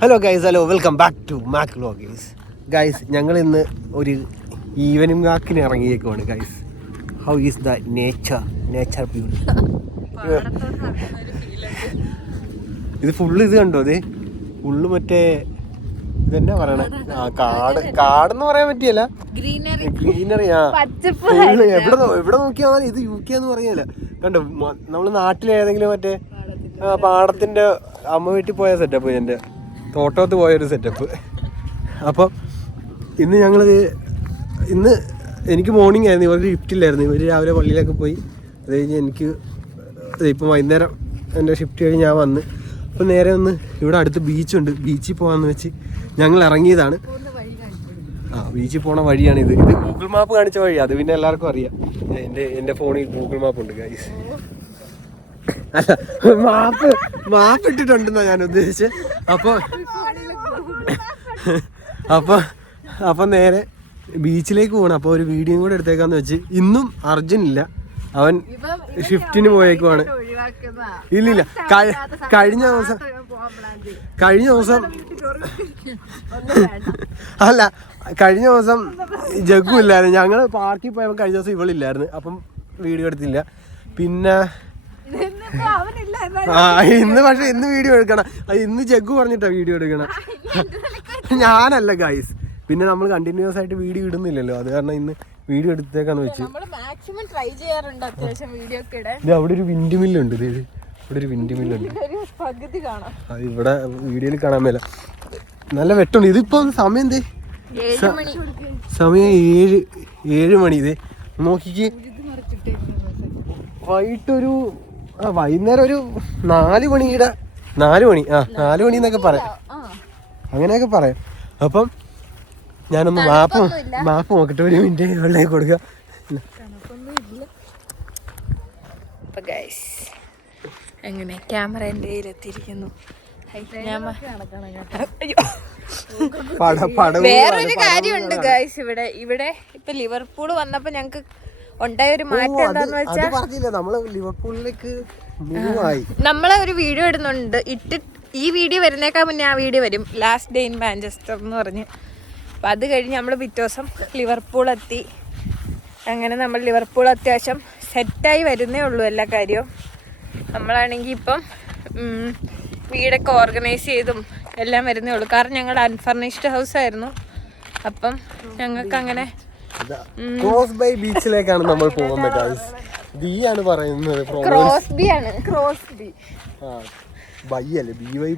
Hello guys, hello, welcome back to Mac vloggers. Guys, ഞങ്ങൾ ഇന്ന് ഒരു ഈവനിങ് വാക്കിന് ഇറങ്ങിയേക്കുവാണ് guys. How is the nature beauty. ഇത് ഫുള്ള് ഇത് കണ്ടോ? അതെ ഫുള്ള് മറ്റേ ഇതെന്നാ പറയണേ, കാടെന്ന് പറയാൻ പറ്റിയല്ല, ഗ്രീനറി. എവിടെ നോക്കിയാൽ ഇത് UK എന്ന് പറയാല്ല. കണ്ടോ, നമ്മള് നാട്ടിലേതെങ്കിലും മറ്റേ പാടത്തിന്റെ അമ്മ വീട്ടിൽ പോയ സെറ്റപ്പ്, എൻ്റെ തോട്ടത്ത് പോയൊരു സെറ്റപ്പ്. അപ്പം ഇന്ന് എനിക്ക് മോർണിംഗ് ആയിരുന്നു, ഇവർക്ക് ഷിഫ്റ്റില്ലായിരുന്നു. ഇവർ രാവിലെ പള്ളിയിലൊക്കെ പോയി. അത് കഴിഞ്ഞ് എനിക്ക് ഇപ്പം വൈകുന്നേരം എൻ്റെ ഷിഫ്റ്റ് കഴിഞ്ഞ് ഞാൻ വന്ന് അപ്പം നേരെ ഒന്ന് ഇവിടെ അടുത്ത് ബീച്ചുണ്ട്, ബീച്ചിൽ പോകാമെന്ന് വെച്ച് ഞങ്ങൾ ഇറങ്ങിയതാണ്. ബീച്ചിൽ പോണ വഴിയാണ് ഇത് ഗൂഗിൾ മാപ്പ് കാണിച്ച വഴി. അത് പിന്നെ എല്ലാവർക്കും അറിയാം, എൻ്റെ ഫോണിൽ ഗൂഗിൾ മാപ്പ് ഉണ്ട് ഗൈസ്. അല്ല, മാപ്പ് ഇട്ടിട്ടുണ്ടെന്നാ ഞാൻ ഉദ്ദേശിച്ചത്. അപ്പൊ നേരെ ബീച്ചിലേക്ക് പോകണം. അപ്പോൾ ഒരു വീഡിയോയും കൂടെ എടുത്തേക്കാന്ന് വെച്ച്. ഇന്നും അർജുൻ ഇല്ല, അവൻ ഷിഫ്റ്റിന് പോയേക്കുവാണ്. ഇല്ലില്ല, കഴിഞ്ഞ ദിവസം അല്ല കഴിഞ്ഞ ദിവസം ജഗ്ഗു ഇല്ലായിരുന്നു. ഞങ്ങൾ പാർക്കിൽ പോയപ്പോൾ കഴിഞ്ഞ ദിവസം ഇവളില്ലായിരുന്നു, അപ്പം വീഡിയോ എടുത്തില്ല. പിന്നെ ഇന്ന് വീഡിയോ എടുക്കണം. ഇന്ന് ജഗ്ഗു പറഞ്ഞിട്ടാ വീഡിയോ എടുക്കണം, ഞാനല്ല ഗൈസ്. പിന്നെ നമ്മൾ കണ്ടിന്യൂസ് ആയിട്ട് വീഡിയോ ഇടുന്നില്ലല്ലോ, അത് കാരണം ഇന്ന് വീഡിയോ എടുത്തേക്കാന്ന് വെച്ച്. അവിടെ ഒരു വിൻഡ് മില്ലുണ്ട്, ഇവിടെ ഒരു വിൻഡ് മില്ലുണ്ട്. അത് ഇവിടെ വീഡിയോയിൽ കാണാൻ മേല, നല്ല വെട്ടുണ്ട്. ഇതിപ്പോ സമയം എന്തേ, സമയം 7 മണി. ഇതേ നോക്കിക്ക്, വൈകിട്ടൊരു വൈകുന്നേരം ഒരു 4 മണി 4 മണി എന്നൊക്കെ പറയാം, അങ്ങനെയൊക്കെ പറയാം. അപ്പം ഞാനൊന്ന് മാപ്പ് നോക്കട്ടെ, ഒരു മിനിറ്റ് വെള്ളയിൽ കൊടുക്കുക. അങ്ങനെ ക്യാമറ എൻ്റെ കയ്യിലെത്തിയിരിക്കുന്നു. വേറൊരു കാര്യമുണ്ട് ഗൈസ്, ഇവിടെ ഇപ്പൊ ലിവർപൂൾ വന്നപ്പോ ഞങ്ങക്ക് ഉണ്ടായ ഒരു മാറ്റം എന്താന്ന് വെച്ചാൽ, നമ്മളെ ഒരു വീഡിയോ ഇടുന്നുണ്ട്, ഈ വീഡിയോ വരുന്നേക്കാൾ മുന്നേ ആ വീഡിയോ വരും, ലാസ്റ്റ് ഡേ ഇൻ മാഞ്ചസ്റ്റർ എന്ന് പറഞ്ഞ്. അപ്പം അത് കഴിഞ്ഞ് നമ്മൾ പിറ്റേ ദിവസം ലിവർപൂൾ എത്തി. അങ്ങനെ നമ്മൾ ലിവർപൂൾ അത്യാവശ്യം സെറ്റായി വരുന്നേ ഉള്ളൂ എല്ലാ കാര്യവും. നമ്മളാണെങ്കിൽ ഇപ്പം വീടൊക്കെ ഓർഗനൈസ് ചെയ്തും എല്ലാം വരുന്നേ ഉള്ളൂ. കാരണം ഞങ്ങളുടെ അൺഫർണിഷ്ഡ് ഹൗസ് ആയിരുന്നു. അപ്പം ഞങ്ങൾക്ക് അങ്ങനെ ക്രോസ് ബൈ ബീച്ചിലേക്കാണ് നമ്മൾ പോകുന്നത്. ബി ആണ് പറയുന്നത്, ക്രോസ് ബി ആണ്, ക്രോസ് ബി ബൈ അല്ലേ,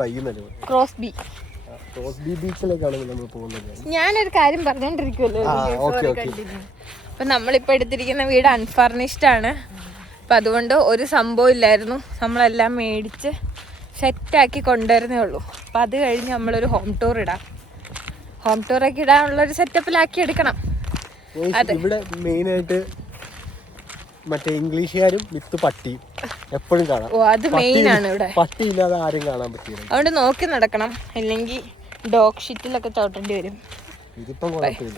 ബൈ എന്നല്ലേ, ക്രോസ് ബി ബീച്ചിലേക്കാണ് നമ്മൾ പോകുന്നത്. ഞാനൊരു കാര്യം പറഞ്ഞോണ്ടിരിക്കുമല്ലോ. അപ്പൊ നമ്മളിപ്പോ എടുത്തിരിക്കുന്ന വീട് അൺഫർണിഷ്ഡ് ആണ്. അപ്പം അതുകൊണ്ട് ഒരു സംഭവം ഇല്ലായിരുന്നു, നമ്മളെല്ലാം മേടിച്ച് സെറ്റാക്കി കൊണ്ടുവരുന്നേ ഉള്ളൂ. അപ്പം അത് കഴിഞ്ഞ് നമ്മളൊരു ഹോം ടൂർ ഒക്കെ ഇടാനുള്ളൊരു സെറ്റപ്പിലാക്കി എടുക്കണം. ഇവിടെ മെയിനായിട്ട് മറ്റേ ഇംഗ്ലീഷുകാരും വിത്ത് പട്ടിയും എപ്പോഴും കാണാം. ഓ, അത് മെയിൻ ആണ് ഇവിടെ, പട്ടി ഇല്ലാതെ ആരും കാണാൻ പറ്റില്ല. അതുകൊണ്ട് നോക്കി നടക്കണം, അല്ലെങ്കിൽ ഡോഗ് ഷീറ്റിലൊക്കെ ചവിട്ടേണ്ടി വരും.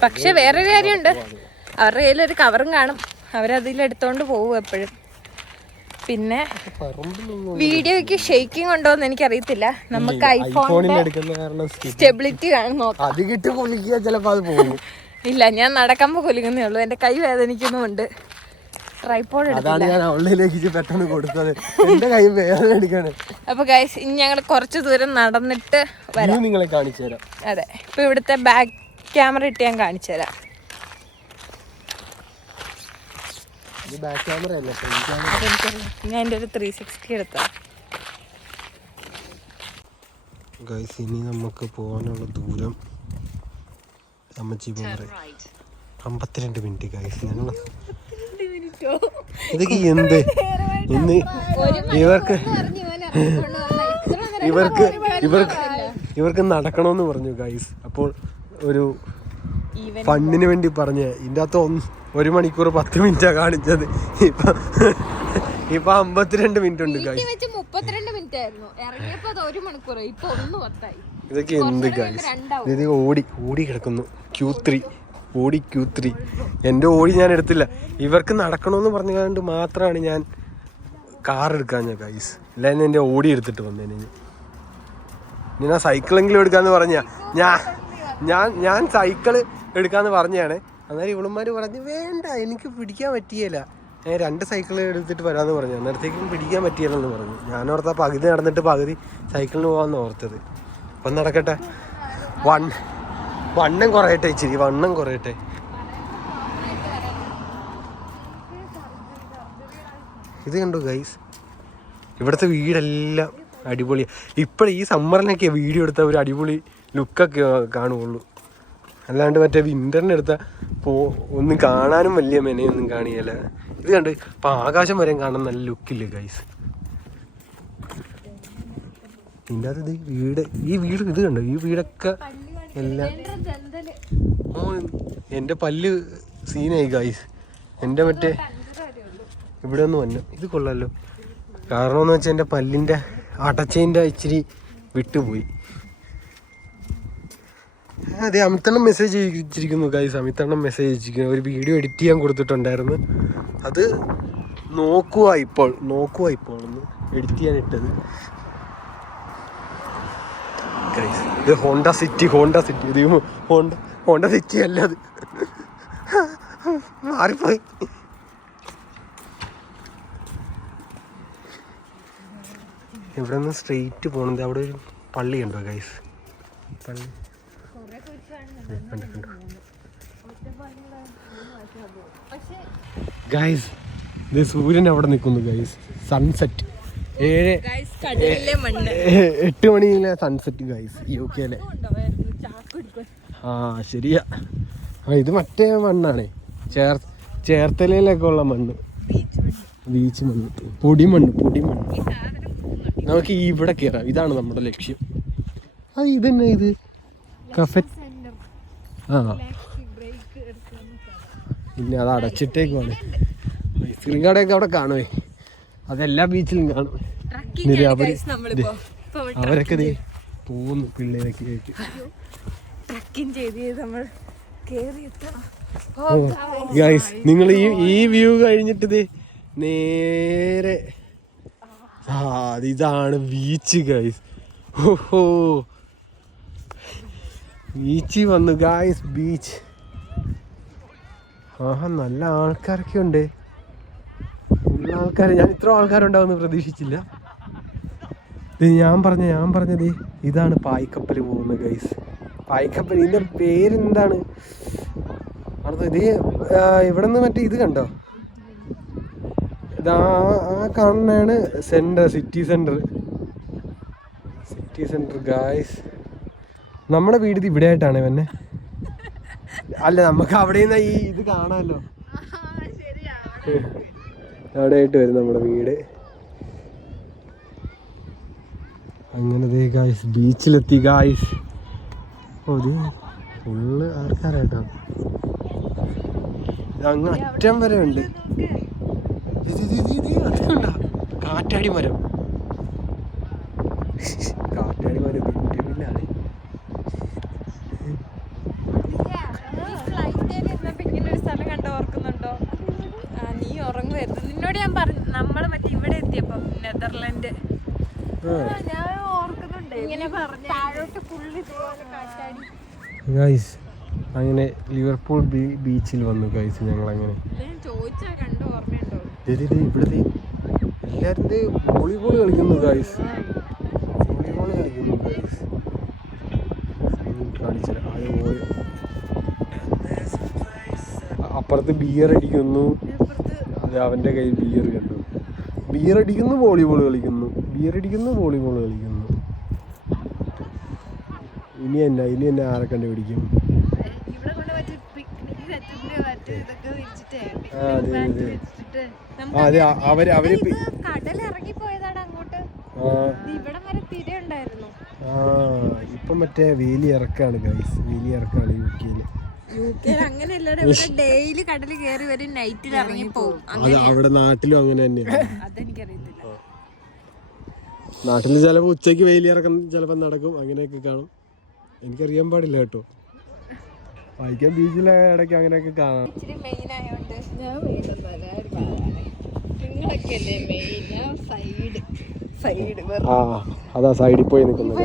പക്ഷെ വേറൊരു കാര്യമുണ്ട്, അവരുടെ കയ്യിലൊരു കവറും കാണും, അവരതിലെടുത്തോണ്ട് പോകും എപ്പോഴും. പിന്നെ വീഡിയോയ്ക്ക് ഷെയ്ക്കിങ് ഉണ്ടോ എന്ന് എനിക്കറിയത്തില്ല, നമുക്ക് ഐഫോണിന്റെ സ്റ്റെബിലിറ്റി കാണും. ഇല്ല, ഞാൻ നടക്കുമ്പോൾ കൊലിക്കുന്നേ ഉള്ളൂ, എൻ്റെ കൈ വേദനിക്കുന്നുമുണ്ട്. ട്രൈപോഡ് അപ്പൊ ഗൈസ്, ഇനി ഞങ്ങൾ കുറച്ച് ദൂരം നടന്നിട്ട് വരാം, നിങ്ങളെ കാണിച്ചു തരാം. അതെ, ഇപ്പൊ ഇവിടുത്തെ ബാക്ക് ക്യാമറ ഇട്ട് ഞാൻ കാണിച്ചു തരാം. ഞാൻ എൻ്റെ ഒരു 360 എടുത്ത. ഗൈസ്, ഇനി നമുക്ക് പോകാനുള്ള ദൂരം അമ്മച്ചി 52 മിനിറ്റ് ഗൈസ്. ഞങ്ങൾ ഇതൊക്കെ എന്ത് ഇന്ന് ഇവർക്ക് നടക്കണമെന്ന് പറഞ്ഞു ഗൈസ്. അപ്പോൾ ഒരു ഫണ്ടിന് വേണ്ടി പറഞ്ഞ് ഇതിൻ്റെ അകത്ത് 1 മണിക്കൂർ 10 മിനിറ്റാ കാണിച്ചത്. ഇപ്പൊ 52 മിനിറ്റ് ഉണ്ട് ഗൈസ്. ഇതൊക്കെ എന്ത് ഗൈസ്, ഇത് ഓടി കിടക്കുന്നു. Q3 എൻ്റെ ഓടി ഞാൻ എടുത്തില്ല. ഇവർക്ക് നടക്കണമെന്ന് പറഞ്ഞുകൊണ്ട് മാത്രമാണ് ഞാൻ കാർ എടുക്കാൻ ഗൈസ്, ഇല്ലായിരുന്നു എൻ്റെ ഓടി എടുത്തിട്ട് വന്നേനെ. ഞാൻ സൈക്കിളെങ്കിലും എടുക്കാന്ന് പറഞ്ഞ ഞാൻ സൈക്കിള് എടുക്കാന്ന് പറഞ്ഞാണ്. അന്നേരം ഇവളുമാര് പറഞ്ഞു വേണ്ട എനിക്ക് പിടിക്കാൻ പറ്റിയല്ല, ഞാൻ 2 സൈക്കിൾ എടുത്തിട്ട് വരാമെന്ന് പറഞ്ഞു. അന്നേരത്തേക്കും പിടിക്കാൻ പറ്റിയല്ലെന്ന് പറഞ്ഞു. ഞാനോർത്താ പകുതി നടന്നിട്ട് പകുതി സൈക്കിളിന് പോകാമെന്ന് ഓർത്തത്. അപ്പം നടക്കട്ടെ, വണ്ണം കുറയട്ടെ, ഇച്ചിരി വണ്ണം കുറയട്ടെ. ഇത് കണ്ടോ ഗൈസ്, ഇവിടുത്തെ വീടെല്ലാം അടിപൊളിയാണ്. ഇപ്പോൾ ഈ സമ്മറിനൊക്കെ വീഡിയോ എടുത്താൽ ഒരു അടിപൊളി ലുക്കൊക്കെ കാണുകയുള്ളൂ. അല്ലാണ്ട് മറ്റേ വിൻ്ററിന് എടുത്താൽ ഒന്നും കാണാനും വലിയ മെനയൊന്നും കാണിയല്ല. ഇത് കണ്ട് ഇപ്പം ആകാശം വരെയും കാണാൻ നല്ല ലുക്കില്ലേ ഗൈസ്. ഇതിൻ്റെ അത് ഈ വീട് ഇത് കണ്ടോ, ഈ വീടൊക്കെ എല്ലാം എൻ്റെ പല്ല് സീനായി ഗൈസ്. എൻ്റെ മറ്റേ ഇവിടെ ഒന്ന് വന്നു, ഇത് കൊള്ളാമല്ലോ. കാരണമെന്ന് വെച്ചാൽ എൻ്റെ പല്ലിൻ്റെ അടച്ചതിൻ്റെ ഇച്ചിരി വിട്ടുപോയി. അതെ, അമിത്തെണ്ണം മെസ്സേജ് അയച്ചിരിക്കുന്നു ഗൈസ്. അമിത്തെണ്ണം മെസ്സേജ് അയച്ചിരിക്കുന്നു. ഒരു വീഡിയോ എഡിറ്റ് ചെയ്യാൻ കൊടുത്തിട്ടുണ്ടായിരുന്നു, അത് നോക്കുക ഇപ്പോൾ ഒന്ന് എഡിറ്റ് ചെയ്യാൻ ഇട്ടത് ഗൈസ്. ഇത് ഹോണ്ട സിറ്റി ഇത് ഹോണ്ട സിറ്റി അല്ല, അത് മാറിപ്പോയി. ഇവിടെ നിന്ന് സ്ട്രെയിറ്റ് പോകണത്, അവിടെ ഒരു പള്ളി ഉണ്ടോ ഗൈസ്? പള്ളി ഗൈസ്, ഇത് സൂര്യൻ അവിടെ നിൽക്കുന്നു ഗൈസ്. സൺസെറ്റ് 8 മണിയിലെ സൺസെറ്റ് ഗൈസ്, UK-ലെ. ആ ശരിയാ. ഇത് മറ്റേ മണ്ണാണേ, ചേർത്തലയിലൊക്കെ ഉള്ള മണ്ണ്, ബീച്ച് മണ്ണ്, പൊടിമണ്ണ്. നമുക്ക് ഇവിടെ കയറാം, ഇതാണ് നമ്മുടെ ലക്ഷ്യം. ഇത് തന്നെ, ഇത് കഫേ. പിന്നെ അത് അടച്ചിട്ടേക്കുവാണ്. ഐസ്ക്രീം കടയൊക്കെ അവിടെ കാണുമേ, അതെല്ലാ ബീച്ചിലും കാണും. അവരൊക്കെ പോകുന്നു പിള്ളേരൊക്കെ ആയിട്ട്. ഗൈസ്, നിങ്ങൾ ഈ വ്യൂ കഴിഞ്ഞിട്ട് നേരെ ഇതാണ് ബീച്ച് ഗൈസ്. ഓഹോ, ബീച്ചിൽ വന്നു ഗൈസ്, ബീച്ച്. ആഹാ, നല്ല ആൾക്കാരൊക്കെ ഉണ്ട്, ഉള്ള ആൾക്കാർ. ഞാൻ ഇത്ര ആൾക്കാരുണ്ടാവുമെന്ന് പ്രതീക്ഷിച്ചില്ല. ഞാൻ പറഞ്ഞത് ഇതാണ് പായ്ക്കപ്പൽ പോകുന്നത് ഗൈസ്. പായ്ക്കപ്പൽ, ഇതിൻ്റെ പേരെന്താണ്? ഇത് ഇവിടെ നിന്ന് മറ്റേ ഇത് കണ്ടോ, ഇതാ കാണുന്നതാണ് സിറ്റി സെൻറ്റർ ഗായ്സ്. നമ്മുടെ വീട് ഇത് ഇവിടെ ആയിട്ടാണ് പിന്നെ. അല്ല, നമുക്ക് അവിടെ നിന്ന് ഈ ഇത് കാണാമല്ലോ, അവിടെ ആയിട്ട് വരും നമ്മുടെ വീട്. അങ്ങനെ ഗായ്സ് ബീച്ചിലെത്തി ഗായ്സ്. ഇത് ഫുള്ള് ആൾക്കാരായിട്ടോ, അങ്ങ് അറ്റം വരെ ഉണ്ട്. കാറ്റാടി മരം നിന്നോട് ഞാൻ പറഞ്ഞു, നമ്മള് മറ്റേ ഇവിടെ എത്തിയപ്പോ നെതർലാൻഡ്, ഗൈസ്. അങ്ങനെ ലിവർപൂൾ ബീച്ചിൽ വന്നു ഗൈസ്. ഞങ്ങൾ അങ്ങനെ ഇവിടെ എല്ലാവരും വോളിബോൾ കളിക്കുന്നു ഗൈസ്. അപ്പുറത്ത് ബിയർ അടിക്കുന്നു, അത് അവൻ്റെ കയ്യിൽ ബിയർ കണ്ടു. ബിയർ അടിക്കുന്നു, വോളിബോൾ കളിക്കുന്നു. ഇനി എന്നെ ആരെ കണ്ടുപിടിക്കും? അതെ, അവര് ഇപ്പൊ മറ്റേ വേലി ഇറക്കാണ് ഗൈസ്, അവിടെ നാട്ടിലും അങ്ങനെ തന്നെയാണ്. നാട്ടിൽ ചിലപ്പോ ഉച്ചക്ക് വേലി ഇറക്കം ചിലപ്പോ നടക്കും, അങ്ങനെയൊക്കെ കാണും. എനിക്കറിയാൻ പാടില്ല കേട്ടോ. വായിക്കാൻ ബീച്ചിലെ ഇടയ്ക്ക് അങ്ങനെയൊക്കെ കാണാം. സൈഡ് ആ അതാ സൈഡിൽ പോയി നിൽക്കുന്നത്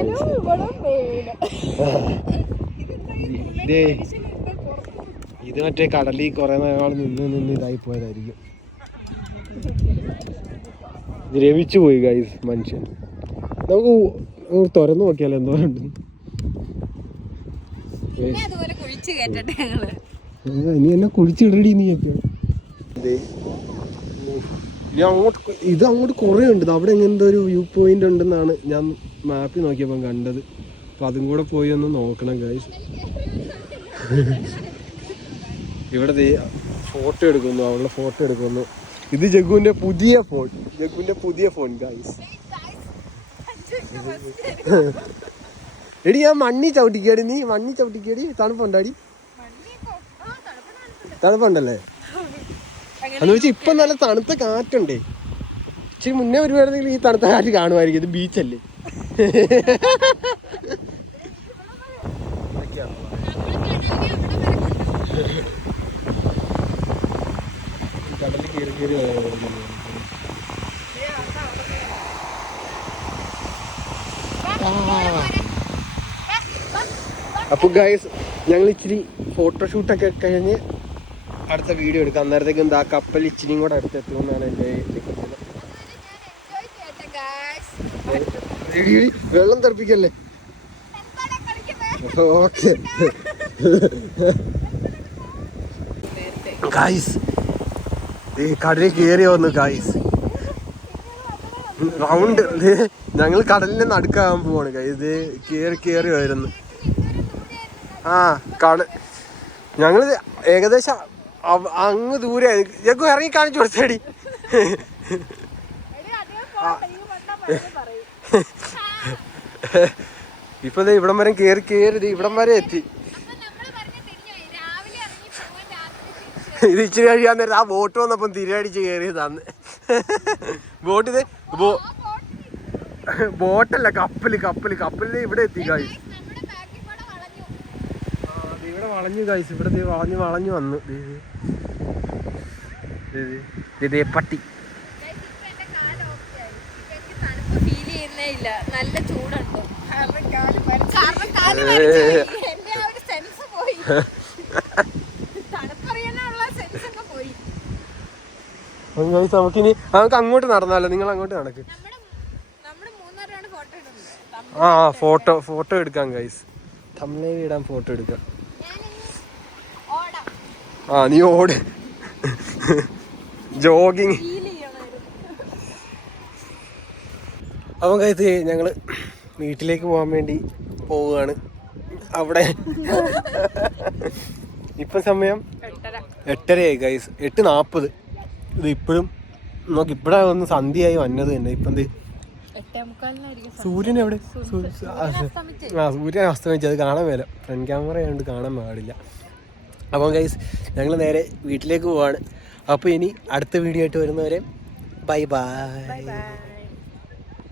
ഇത് മറ്റേ കടലിൽ കുറെ നാൾ നിന്ന് ഇതായി പോയതായിരിക്കും. ദ്രവിച്ചു പോയി ഗൈസ് മനുഷ്യൻ. നമുക്ക് തുറന്നു നോക്കിയാലോ എന്തോ ഉണ്ട്. ഇനി എന്നെ കുഴിച്ചിടടി നീയൊക്കെ. ഇത് അങ്ങോട്ട് കുറേ ഉണ്ട്. അവിടെ എങ്ങനത്തെ ഒരു വ്യൂ പോയിന്റ് ഉണ്ടെന്നാണ് ഞാൻ മാപ്പിൽ നോക്കിയപ്പോൾ കണ്ടത്. അപ്പം അതും കൂടെ പോയി ഒന്ന് നോക്കണം ഗൈസ്. ഇവിടെ ഫോട്ടോ എടുക്കുന്നു, അവളുടെ ഫോട്ടോ എടുക്കുന്നു. ഇത് ജഗ്ഗുവിന്റെ പുതിയ ഫോൺ ഗൈസ്. എടി ഞാൻ മണ്ണി ചവിട്ടിക്കേടി, നീ മണ്ണി ചവിട്ടിക്കേടി. തണുപ്പുണ്ടാടി? തണുപ്പുണ്ടല്ലേ? എന്ന് വെച്ചാൽ ഇപ്പൊ നല്ല തണുത്ത കാറ്റുണ്ടേ. ഇച്ചിരി മുന്നേ വരുവായിരുന്നെങ്കിൽ ഈ തണുത്ത കാറ്റ് കാണുമായിരിക്കും. ഇത് ബീച്ചല്ലേ. കടലിൽ കയറി കയറി അപ്പൊ ഗൈസ് ഞങ്ങൾ ഇച്ചിരി ഫോട്ടോഷൂട്ടൊക്കെ കഴിഞ്ഞ് അടുത്ത വീഡിയോ എടുക്കാം. അന്നേരത്തേക്കും എന്താ കപ്പൽ ഇച്ചിരിയും കൂടെ അടുത്തെത്തുമെന്നാണ് എൻ്റെ വെള്ളം തെറിപ്പിക്കല്ലേ. ഓക്കെ ഗൈസ് ഈ കടലിൽ കയറി വന്നു ഗൈസ്. റൗണ്ട് ഞങ്ങൾ കടലിന്റെ നടുക്കാകാൻ പോവാണ് ഗൈസ്. ഇത് കയറി വരുന്നു. ആ ഞങ്ങൾ ഏകദേശം അങ്ങ് ദൂരെ. ഞങ്ങൾക്ക് ഇറങ്ങി കാണിച്ചു കൊടുത്തേടി. ഇപ്പൊ ഇവിടം വരെ കയറി ഇവിടം വരെ എത്തി. ഇത് ഇച്ചിരി കഴിയാൻ നേരം ആ ബോട്ട് വന്നപ്പം തിരിയടിച്ച് കയറിയതാന്ന്. ബോട്ടിത് ബോട്ടല്ല കപ്പലിൽ ഇവിടെ എത്തി ഗൈസ്. ഇവിടെ വളഞ്ഞു ഗൈസ്. ഇവിടെ വളഞ്ഞു വന്നു. ഇതേ പട്ടി. നല്ല ചൂടുണ്ടോ? നമുക്ക് അങ്ങോട്ട് നടന്നാലോ? നിങ്ങൾ അങ്ങോട്ട് നടക്ക്. ആ ഫോട്ടോ എടുക്കാം ഗൈസ്. തംബ്നെയിൽ ഇടാൻ ഫോട്ടോ എടുക്കാം. ആ നീ ഓട്. ജോഗിങ്. അപ്പം ഗൈസ് ഞങ്ങള് വീട്ടിലേക്ക് പോകാൻ വേണ്ടി പോവുകയാണ്. അവിടെ ഇപ്പം സമയം 8:30 ഗൈസ്. 8:40. ഇത് ഇപ്പോഴും നോക്കി ഇപ്പഴാ ഒന്ന് സന്ധ്യയായി വന്നത് തന്നെ. ഇപ്പം സൂര്യൻ എവിടെ? സൂര്യൻ അസ്തമിച്ചത് കാണാൻ മേല. ഫ്രണ്ട് ക്യാമറ ആയതുകൊണ്ട് കാണാൻ പാടില്ല. അപ്പം ഗൈസ് ഞങ്ങൾ നേരെ വീട്ടിലേക്ക് പോവാണ്. അപ്പോൾ ഇനി അടുത്ത വീഡിയോ ആയിട്ട് വരുന്നവരെ ബൈ ബൈ.